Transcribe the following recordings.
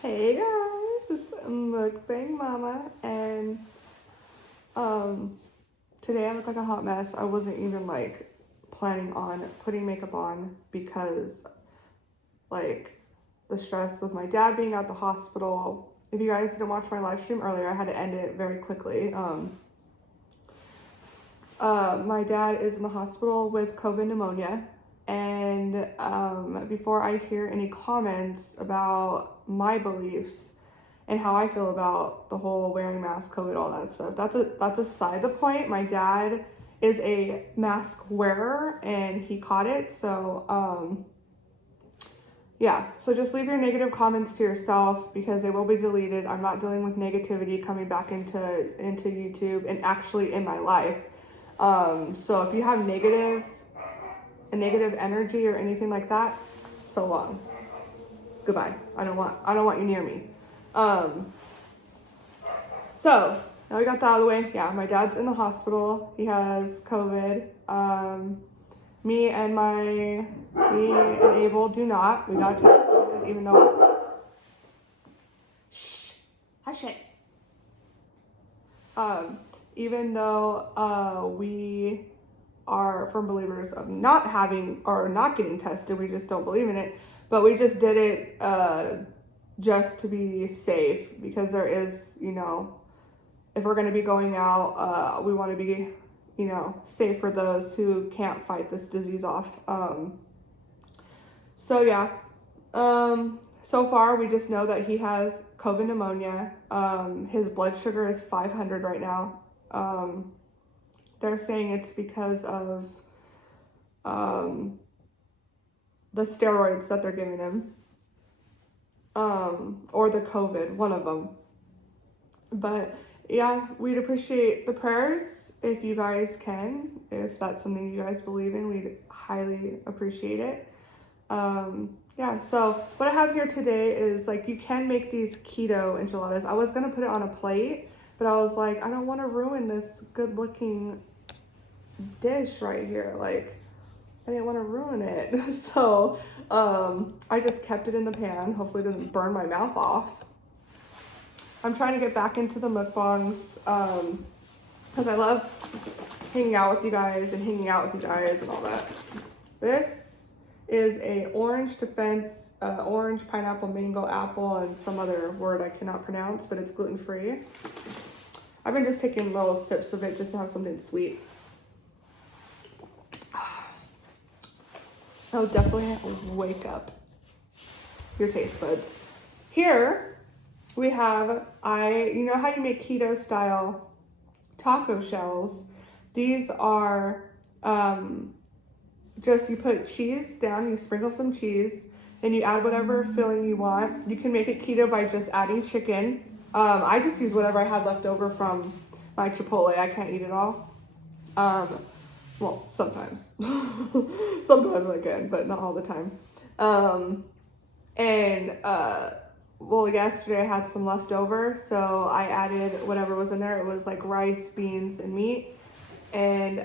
Hey guys, it's Mukbang Mama, and today I look like a hot mess. I wasn't even like planning on putting makeup on because like the stress with my dad being at the hospital. If you guys didn't watch my live stream earlier, I had to end it very quickly. My dad is in the hospital with COVID pneumonia, and before I hear any comments about my beliefs and how I feel about the whole wearing mask, COVID, all that stuff, that's aside the point. My dad is a mask wearer, and he caught it, so yeah, so just leave your negative comments to yourself because they will be deleted. I'm not dealing with negativity coming back into YouTube and actually in my life. So if you have negative energy or anything like that, so long. Goodbye. I don't want you near me. So now we got that out of the way. Yeah, my dad's in the hospital. He has COVID. Me and Abel do not. We got tested, even though. Shh, hush it. Even though we are firm believers of not having or not getting tested, we just don't believe in it. But we just did it just to be safe because there is, if we're going to be going out, we want to be, safe for those who can't fight this disease off. So yeah, so far we just know that he has COVID pneumonia. His blood sugar is 500 right now. They're saying it's because of the steroids that they're giving him, or the COVID, one of them. But yeah, we'd appreciate the prayers if you guys can. If that's something you guys believe in, we'd highly appreciate it. Yeah, so what I have here today is like you can make these keto enchiladas. I was gonna put it on a plate, but I was like, I don't want to ruin this good looking dish right here. Like, I didn't want to ruin it. So I just kept it in the pan. Hopefully it doesn't burn my mouth off. I'm trying to get back into the mukbangs because I love hanging out with you guys and all that. This is a orange defense, orange, pineapple, mango, apple, and some other word I cannot pronounce, but it's gluten-free. I've been just taking little sips of it just to have something sweet. I'll definitely wake up your taste buds. Here we have, you know how you make keto style taco shells? These are just, you put cheese down, you sprinkle some cheese, then you add whatever filling you want. You can make it keto by just adding chicken. I just use whatever I had left over from my Chipotle. I can't eat it all. Well, sometimes. Sometimes I can, but not all the time. Well, yesterday I had some leftover, so I added whatever was in there. It was like rice, beans, and meat. And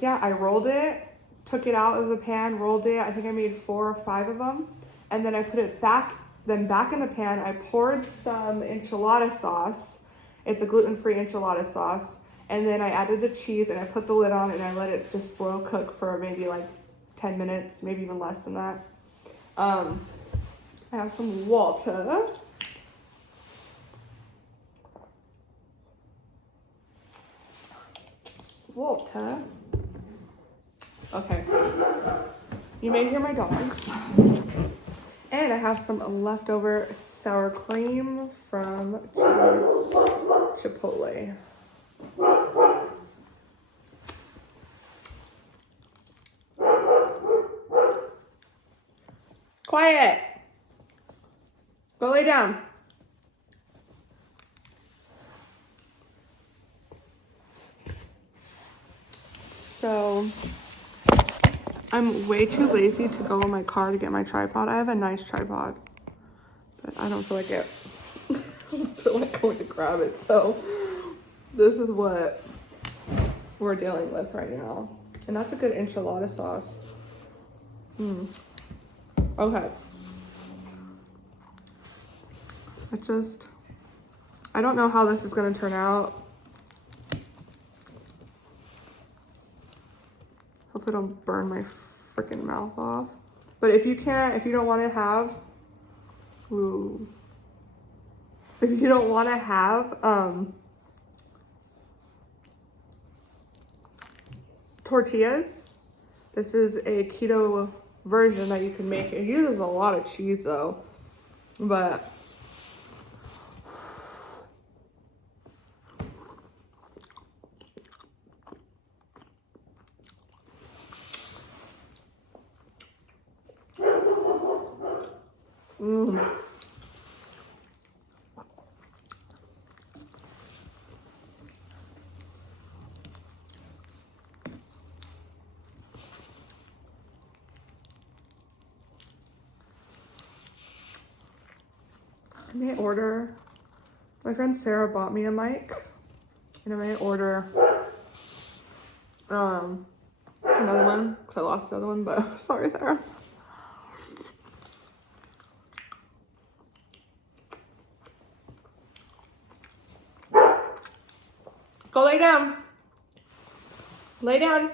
yeah, I rolled it, took it out of the pan, rolled it. I think I made 4 or 5 of them. And then I put it back in the pan. I poured some enchilada sauce. It's a gluten-free enchilada sauce. And then I added the cheese and I put the lid on and I let it just slow cook for maybe like 10 minutes, maybe even less than that. I have some water. Water. Okay. You may hear my dogs. And I have some leftover sour cream from Chipotle. Quiet. Go lay down. So I'm way too lazy to go in my car to get my tripod. I have a nice tripod, but I don't feel like it. I don't feel like going to grab it. So this is what we're dealing with right now. And that's a good enchilada sauce. Okay. I don't know how this is gonna turn out. Hope I don't burn my freaking mouth off. But if you don't want to have, if you don't want to have tortillas, this is a keto version that you can make. It uses a lot of cheese though, but I may order, my friend Sarah bought me a mic, and I may order another one, because I lost the other one, but sorry, Sarah. Go lay down. Lay down.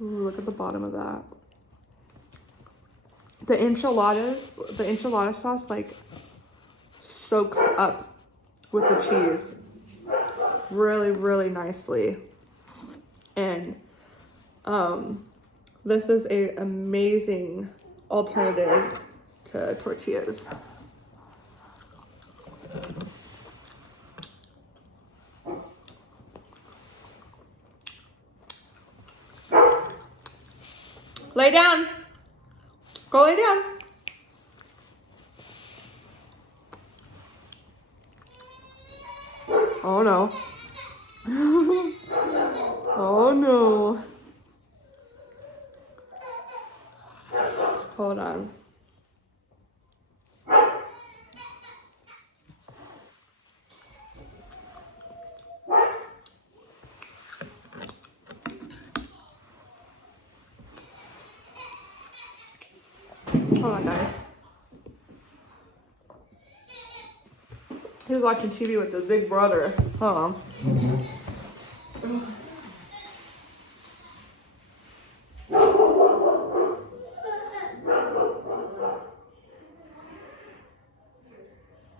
Ooh, look at the bottom of that. The enchilada sauce like soaks up with the cheese really, really nicely. And this is an amazing alternative to tortillas. Lay down. Go lay down. Oh no. Oh no. Hold on. Hold on, guys. He was watching TV with his big brother. Hold on.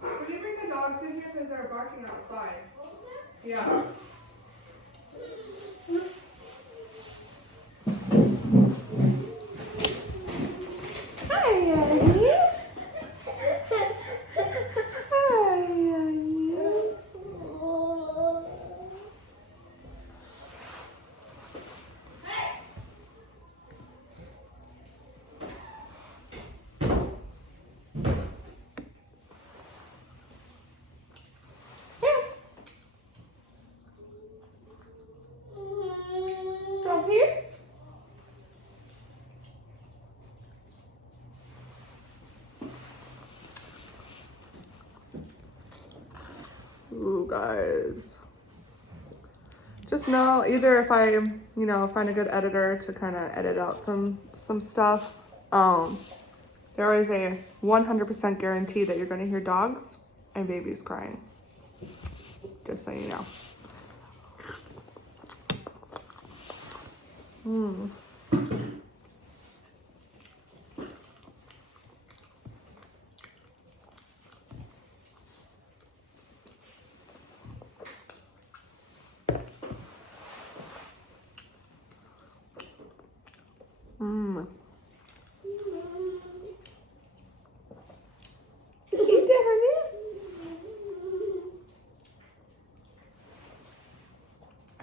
Could you bring the dogs in here because they're barking outside? Yeah. Ooh, guys. Just know, either if I, find a good editor to kind of edit out some stuff, there is a 100% guarantee that you're going to hear dogs and babies crying. Just so you know.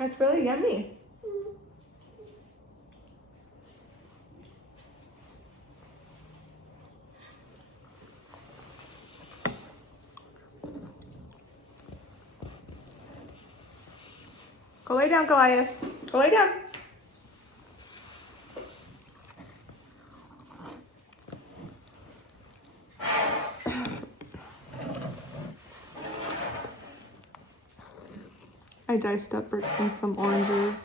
It's really yummy. Go lay down, Goliath. Go lay down. I diced up some oranges.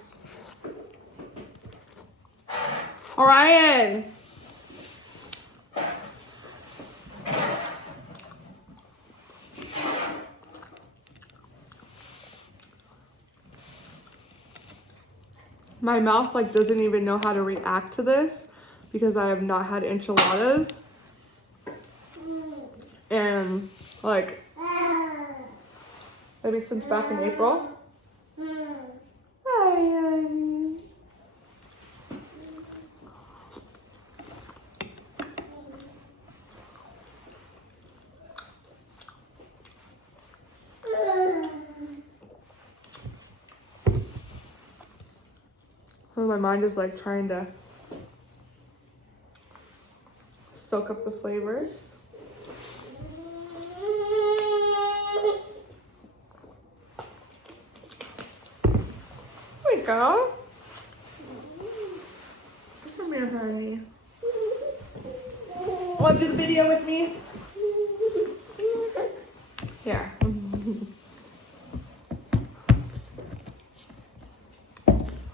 Orion. My mouth like doesn't even know how to react to this because I have not had enchiladas and like maybe since back in April. Hi, honey. So my mind is like trying to soak up the flavors. There we go. Come here, honey. Want to do the video with me?